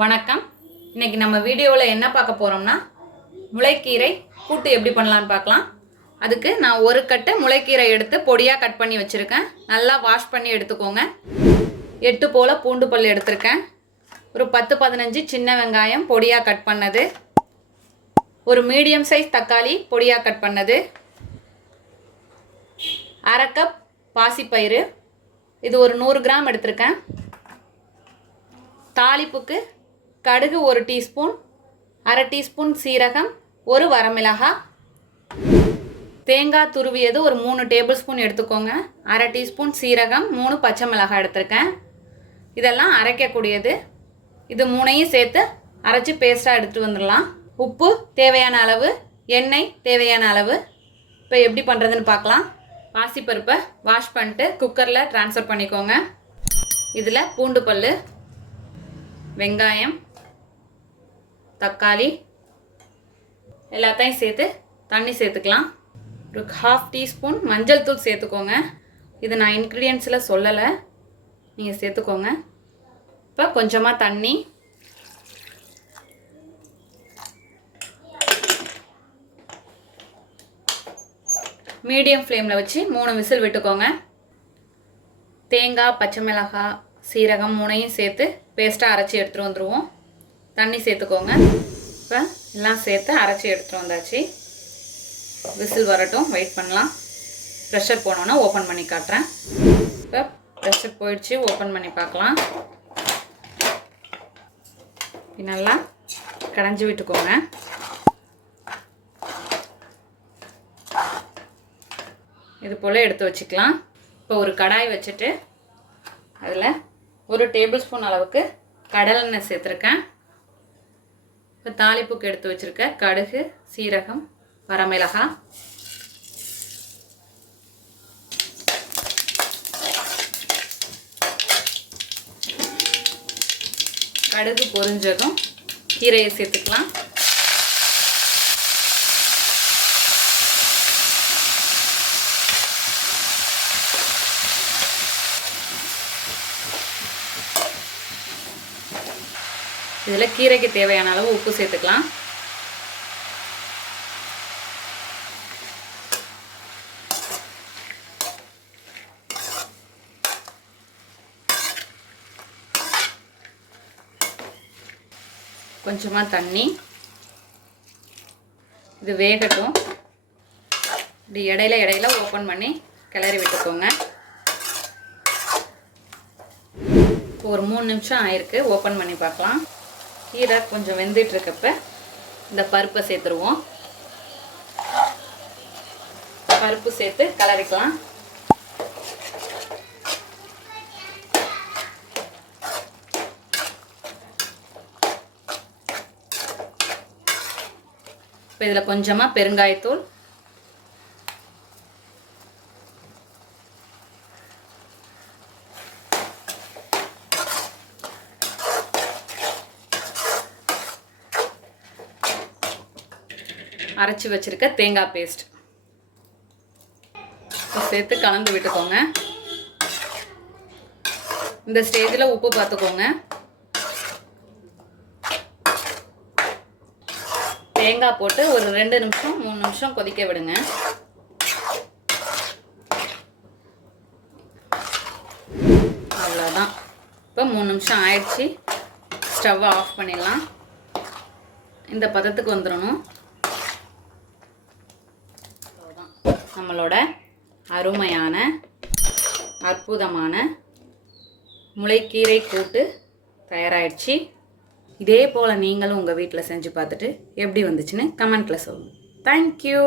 வணக்கம். இன்னைக்கு நம்ம வீடியோவில் என்ன பார்க்க போகிறோம்னா முளைக்கீரை கூட்டு எப்படி பண்ணலான்னு பார்க்கலாம். அதுக்கு நான் ஒரு கட்டு முளைக்கீரை எடுத்து பொடியாக கட் பண்ணி வச்சுருக்கேன். நல்லா வாஷ் பண்ணி எடுத்துக்கோங்க. 8 போல் பூண்டு பல் எடுத்திருக்கேன். ஒரு 10-15 சின்ன வெங்காயம் பொடியாக கட் பண்ணது, ஒரு மீடியம் சைஸ் தக்காளி பொடியாக கட் பண்ணது, அரை கப் பாசிப்பயிறு, இது ஒரு 100 கிராம் எடுத்திருக்கேன். தாளிப்புக்கு கடுகு 1 டீஸ்பூன், அரை டீஸ்பூன் சீரகம், ஒரு வரமிளகாய், தேங்காய் துருவியது ஒரு 3 டேபிள் ஸ்பூன் எடுத்துக்கோங்க. அரை டீஸ்பூன் சீரகம், 3 பச்சை மிளகாய் எடுத்திருக்கேன். இதெல்லாம் அரைக்கக்கூடியது. இது 3ஐயும் சேர்த்து அரைச்சி பேஸ்ட்டாக எடுத்துகிட்டு வந்துடலாம். உப்பு தேவையான அளவு, எண்ணெய் தேவையான அளவு. இப்போ எப்படி பண்ணுறதுன்னு பார்க்கலாம். பாசிப்பருப்பை வாஷ் பண்ணிட்டு குக்கரில் ட்ரான்ஸ்ஃபர் பண்ணிக்கோங்க. இதில் பூண்டு பல், வெங்காயம், தக்காளி எல்லாத்தையும் சேர்த்து தண்ணி சேர்த்துக்கலாம். ஒரு 1/2 டீஸ்பூன் மஞ்சள் தூள் சேர்த்துக்கோங்க. இது நான் இன்க்ரீடியன்ஸில் சொல்லலை, நீங்கள் சேர்த்துக்கோங்க. இப்போ கொஞ்சமாக தண்ணி, மீடியம் ஃப்ளேமில் வச்சு 3 விசில் விட்டுக்கோங்க. தேங்காய், பச்சை மிளகாய், சீரகம் 3ஐயும் சேர்த்து பேஸ்ட்டாக அரைச்சி எடுத்துகிட்டு வந்துடுவோம். தண்ணி சேர்த்துக்கோங்க. இப்போ எல்லாம் சேர்த்து அரைச்சி எடுத்துகிட்டு வந்தாச்சு. விசில் வரட்டும், வெயிட் பண்ணலாம். ப்ரெஷர் போனோன்னா ஓப்பன் பண்ணி காட்டுறேன். இப்போ ப்ரெஷர் போயிடுச்சு, ஓப்பன் பண்ணி பார்க்கலாம். நல்லா கடைஞ்சி விட்டுக்கோங்க. இது போல் எடுத்து வச்சுக்கலாம். இப்போ ஒரு கடாய் வச்சுட்டு அதில் 1 டேபிள் ஸ்பூன் அளவுக்கு கடலெண்ணெய் சேர்த்துருக்கேன். இப்போ தாளிப்புக்கு எடுத்து வச்சுருக்க கடுகு, சீரகம், வரமிளகாய், கடுகு பொரிஞ்சதும் கீரையை சேர்த்துக்கலாம். இதில் கீரைக்கு தேவையான அளவு உப்பு சேர்த்துக்கலாம். கொஞ்சமாக தண்ணி. இது வேகட்டும். இது இடையில ஓப்பன் பண்ணி கிளறி விட்டுக்கோங்க. ஒரு 3 நிமிஷம் ஆயிருக்கு. ஓப்பன் பண்ணி பார்க்கலாம். கீரை கொஞ்சம் வெந்துட்டுருக்கப்ப இந்த பருப்பை சேர்த்துருவோம். பருப்பு சேர்த்து கலரிக்கலாம். இப்போ இதில் கொஞ்சமாக பெருங்காயத்தூள், அரைச்சி வச்சிருக்க தேங்காய் பேஸ்ட் சேர்த்து கலந்து விட்டுக்கோங்க. இந்த ஸ்டேஜில் உப்பு பார்த்துக்கோங்க. தேங்காய் போட்டு ஒரு 2 நிமிஷம் 3 நிமிஷம் கொதிக்க விடுங்க. அவ்வளோதான். இப்போ 3 நிமிஷம் ஆயிடுச்சு. ஸ்டவ்வை ஆஃப் பண்ணிடலாம். இந்த பதத்துக்கு வந்துடணும். நம்மளோட அருமையான அற்புதமான முளைக்கீரை கூட்டு தயாராகிடுச்சு. இதே போல் நீங்களும் உங்கள் வீட்டில் செஞ்சு பார்த்துட்டு எப்படி வந்துச்சுன்னு கமெண்ட்டில் சொல்லுங்கள். தேங்க்யூ.